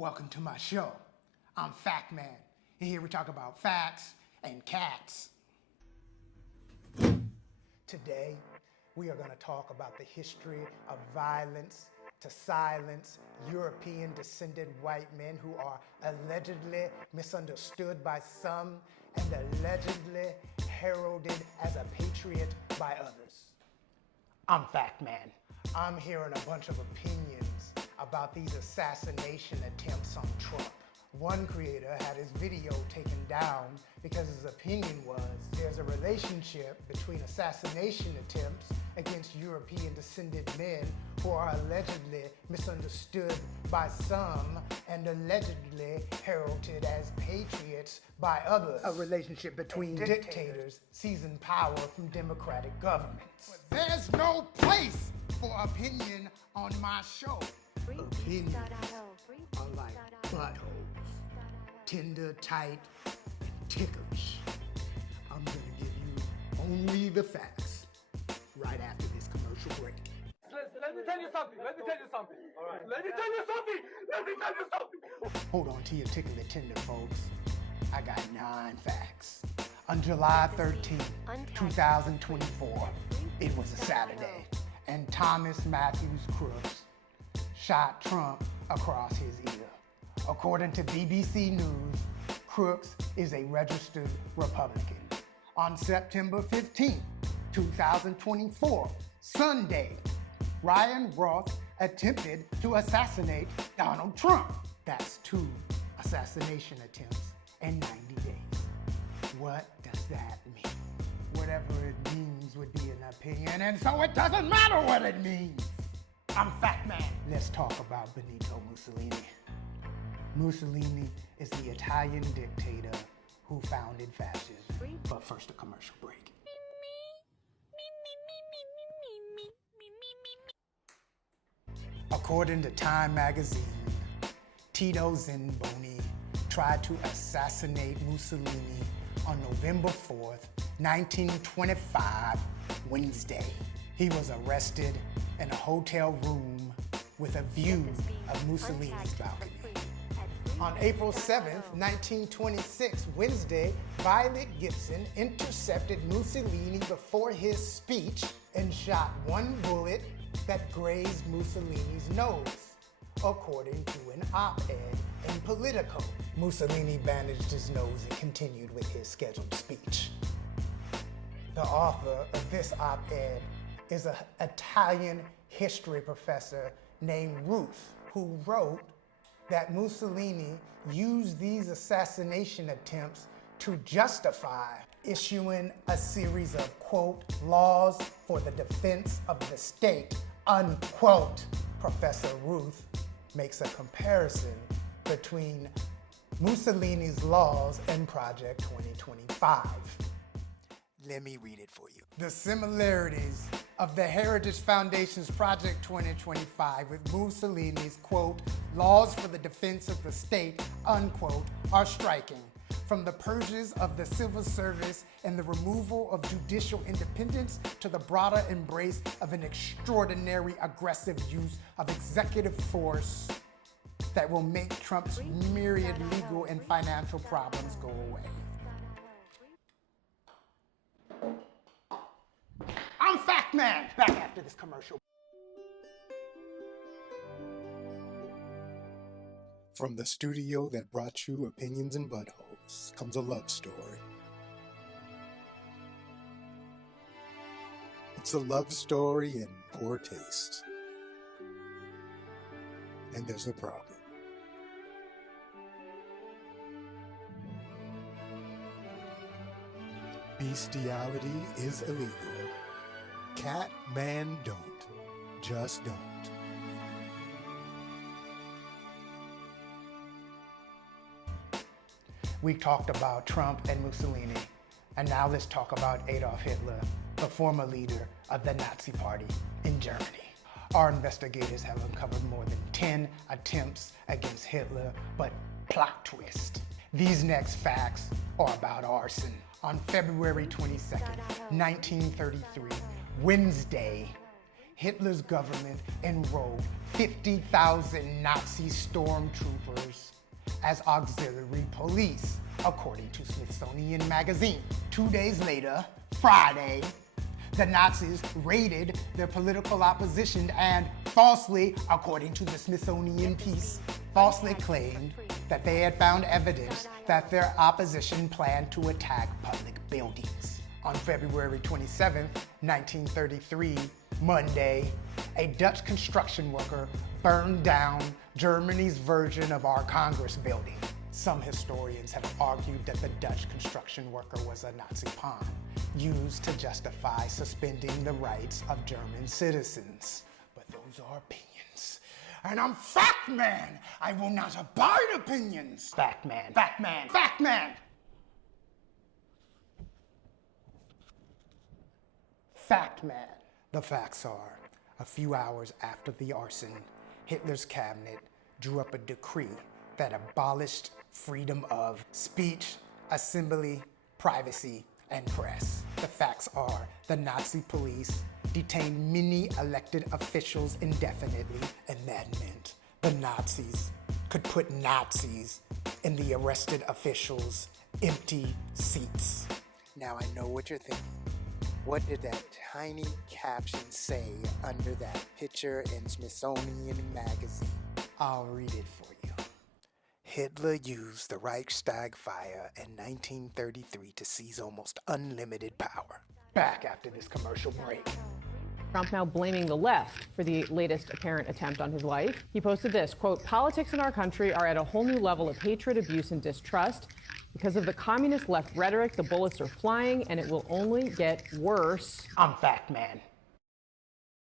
Welcome to my show. I'm Fact Man, and here we talk about facts and cats. Today, we are going to talk about the history of violence to silence European descended white men who are allegedly misunderstood by some and allegedly heralded as a patriot by others. I'm Fact Man. I'm hearing a bunch of opinions about these assassination attempts on Trump. One creator had his video taken down because his opinion was there's a relationship between assassination attempts against European descended men who are allegedly misunderstood by some and allegedly heralded as patriots by others. A relationship between dictators seizing power from democratic governments. There's no place for opinion on my show. Opinions are like buttholes, tender, tight, and ticklish. I'm gonna give you only the facts right after this commercial break. Let me tell you something. All right. Let me tell you something. Hold on to your tickly tender, folks. I got 9 facts. On July 13, 2024, it was a Saturday, and Thomas Matthews Crooks shot Trump across his ear. According to BBC News, Crooks is a registered Republican. On September 15, 2024, Sunday, Ryan Roth attempted to assassinate Donald Trump. That's 2 assassination attempts in 90 days. What does that mean? Whatever it means would be an opinion, and so it doesn't matter what it means. I'm Fact Man. Let's talk about Benito Mussolini. Mussolini is the Italian dictator who founded fascism. But first, a commercial break. According to Time magazine, Tito Zinboni tried to assassinate Mussolini on November 4th, 1925, Wednesday. He was arrested in a hotel room with a view of Mussolini's balcony. On April 7th, 1926, Wednesday, Violet Gibson intercepted Mussolini before his speech and shot 1 bullet that grazed Mussolini's nose, according to an op-ed in Politico. Mussolini bandaged his nose and continued with his scheduled speech. The author of this op-ed is an Italian history professor named Ruth, who wrote that Mussolini used these assassination attempts to justify issuing a series of, quote, laws for the defense of the state, unquote. Professor Ruth makes a comparison between Mussolini's laws and Project 2025. Let me read it for you. The similarities of the Heritage Foundation's Project 2025 with Mussolini's, quote, laws for the defense of the state, unquote, are striking. From the purges of the civil service and the removal of judicial independence to the broader embrace of an extraordinary aggressive use of executive force that will make Trump's myriad legal and financial problems go away. I'm Fact Man. Back after this commercial. From the studio that brought you Opinions and Buttholes comes a love story. It's a love story in poor taste. And there's a problem. Bestiality is illegal. Cat, man, don't. Just don't. We talked about Trump and Mussolini, and now let's talk about Adolf Hitler, the former leader of the Nazi Party in Germany. Our investigators have uncovered more than 10 attempts against Hitler, but plot twist. These next facts are about arson. On February 22nd, 1933, Wednesday, Hitler's government enrolled 50,000 Nazi stormtroopers as auxiliary police, according to Smithsonian Magazine. 2 days later, Friday, the Nazis raided their political opposition and falsely, according to the Smithsonian piece, falsely claimed that they had found evidence that their opposition planned to attack public buildings. On February 27, 1933, Monday, a Dutch construction worker burned down Germany's version of our Congress building. Some historians have argued that the Dutch construction worker was a Nazi pawn, used to justify suspending the rights of German citizens. But those are opinions. And I'm Fact Man! I will not abide opinions! Fact Man, Fact Man, Fact Man! Fact Man. The facts are, a few hours after the arson, Hitler's cabinet drew up a decree that abolished freedom of speech, assembly, privacy, and press. The facts are, the Nazi police detained many elected officials indefinitely, and that meant the Nazis could put Nazis in the arrested officials' empty seats. Now I know what you're thinking. What did that tiny caption say under that picture in Smithsonian Magazine? I'll read it for you. Hitler used the Reichstag fire in 1933 to seize almost unlimited power. Back after this commercial break. Trump now blaming the left for the latest apparent attempt on his life. He posted this, quote, "Politics in our country are at a whole new level of hatred, abuse, and distrust. Because of the communist left rhetoric, the bullets are flying, and it will only get worse." I'm Fact Man.